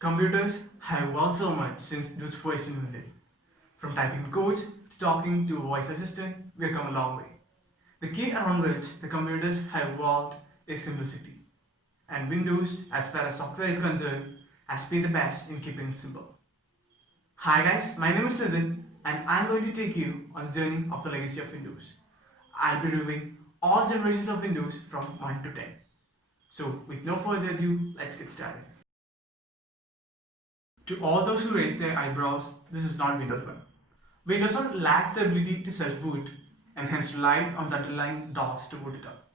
Computers have evolved so much since it was first invented. From typing codes to talking to a voice assistant, we have come a long way. The key around which the computers have evolved is simplicity. And Windows, as far as software is concerned, has been the best in keeping it simple. Hi guys, my name is Nitin and I'm going to take you on the journey of the legacy of Windows. I'll be reviewing all generations of Windows from 1 to 10. So with no further ado, let's get started. To all those who raise their eyebrows, this is not Windows 1. Windows 1 lacked the ability to self-boot and hence relied on the underlying DOS to boot it up.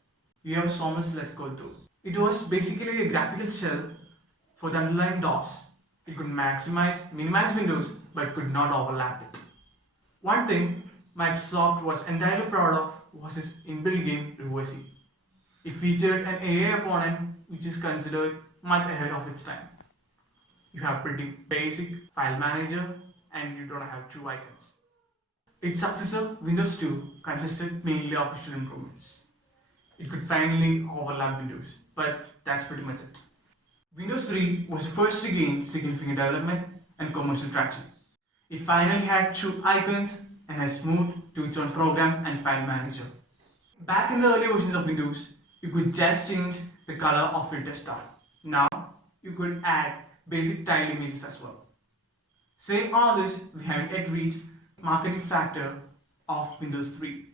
We have so much less code through. It was basically a graphical shell for the underlying DOS. It could minimize Windows, but could not overlap it. One thing Microsoft was entirely proud of was its inbuilt game reversing. It featured an AI opponent which is considered much ahead of its time. You have pretty basic file manager and you don't have true icons. Its successor, Windows 2, consisted mainly of visual improvements. It could finally overlap Windows, but that's pretty much it. Windows 3 was the first to gain significant development and commercial traction. It finally had true icons and has moved to its own program and file manager. Back in the early versions of Windows, you could just change the color of your desktop. Now, you could add basic tile images as well. Saying all this, we haven't yet reached marketing factor of Windows 3,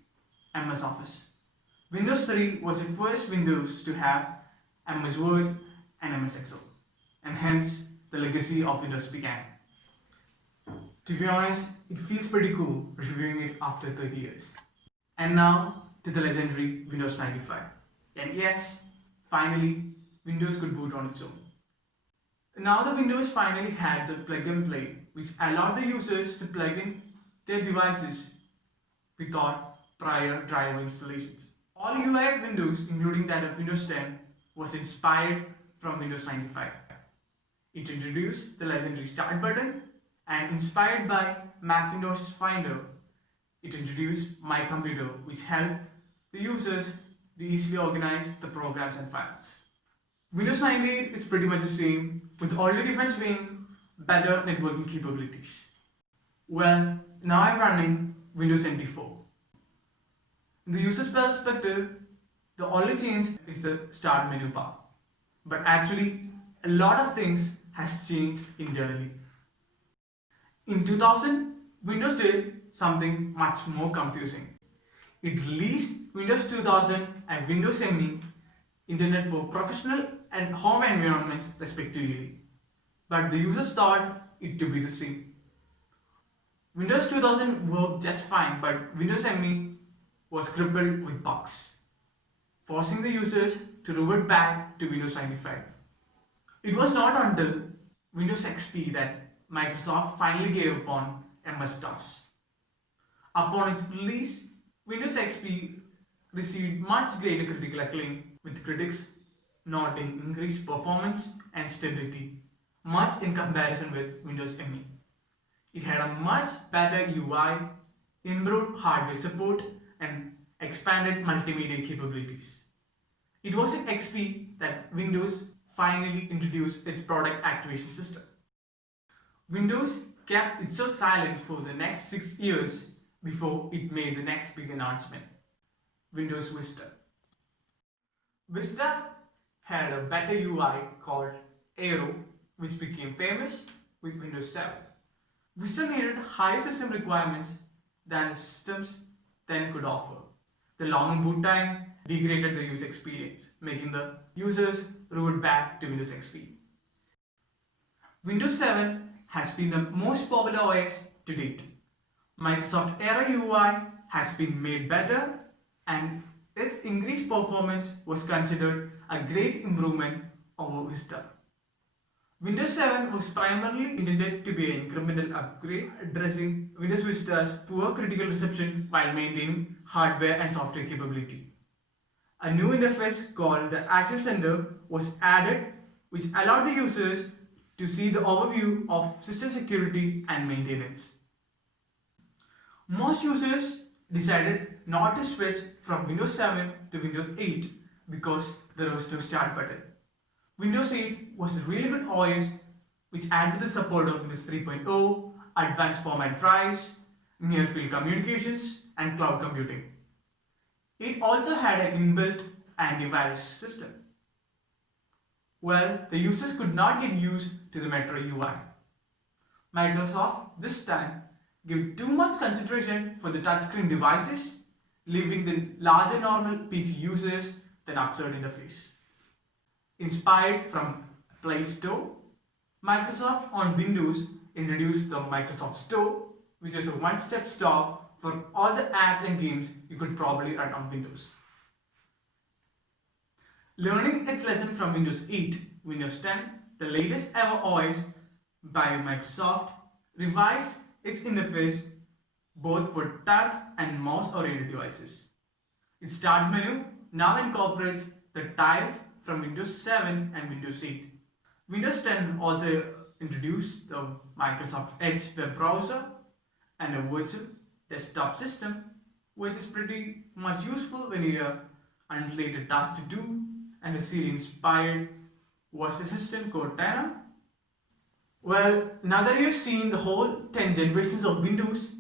MS Office. Windows 3 was the first Windows to have MS Word and MS Excel, and hence the legacy of Windows began. To be honest, it feels pretty cool reviewing it after 30 years. And now to the legendary Windows 95. And yes, finally, Windows could boot on its own. Now the Windows finally had the plug and play, which allowed the users to plug in their devices without prior driver installations. All UI of Windows, including that of Windows 10, was inspired from Windows 95. It introduced the legendary Start button, and inspired by Macintosh Finder, it introduced My Computer, which helped the users to easily organize the programs and files. Windows 98 is pretty much the same, with the only difference being better networking capabilities. Well, now I'm running Windows NT 4. In the user's perspective, the only change is the Start menu bar. But actually, a lot of things has changed internally. In 2000, Windows did something much more confusing. It released Windows 2000 and Windows ME Internet for professional and home environments respectively, but the users thought it to be the same. Windows 2000 worked just fine, but Windows ME was crippled with bugs, forcing the users to revert back to Windows 95. It was not until Windows XP that Microsoft finally gave up on MS-DOS. Upon its release, Windows XP received much greater critical acclaim, with critics noting increased performance and stability, much in comparison with Windows ME. It had a much better UI, improved hardware support, and expanded multimedia capabilities. It was in XP that Windows finally introduced its product activation system. Windows kept itself silent for the next 6 years before it made the next big announcement, Windows Vista. Vista had a better UI called Aero, which became famous with Windows 7. Vista needed higher system requirements than the systems then could offer. The long boot time degraded the user experience, making the users revert back to Windows XP. Windows 7 has been the most popular OS to date. Microsoft Era UI has been made better, and its increased performance was considered a great improvement over Vista. Windows 7 was primarily intended to be an incremental upgrade, addressing Windows Vista's poor critical reception while maintaining hardware and software capability. A new interface called the Action Center was added, which allowed the users to see the overview of system security and maintenance. Most users decided not to switch from Windows 7 to Windows 8 because there was no Start button. Windows 8 was a really good OS which added the support of Windows 3.0, advanced format drives, near-field communications, and cloud computing. It also had an inbuilt antivirus system. Well, the users could not get used to the Metro UI. Microsoft this time gave too much consideration for the touchscreen devices, leaving the larger normal PC users an absurd interface. Inspired from Play Store, Microsoft on Windows introduced the Microsoft Store, which is a one-step stop for all the apps and games you could probably run on Windows. Learning its lesson from Windows 8, Windows 10, the latest ever OS by Microsoft, revised its interface both for touch and mouse-oriented devices. Its Start menu now incorporates the tiles from Windows 7 and Windows 8. Windows 10 also introduced the Microsoft Edge web browser and a virtual desktop system, which is pretty much useful when you have unrelated tasks to do, and a Siri-inspired voice assistant Cortana. Well, now that you've seen the whole 10 generations of Windows,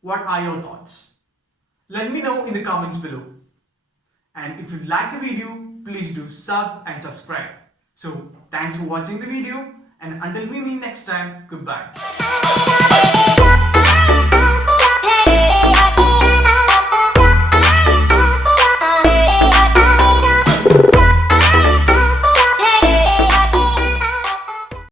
what are your thoughts? Let me know in the comments below. And if you like the video, please do sub and subscribe. So, thanks for watching the video, and until we meet next time, goodbye.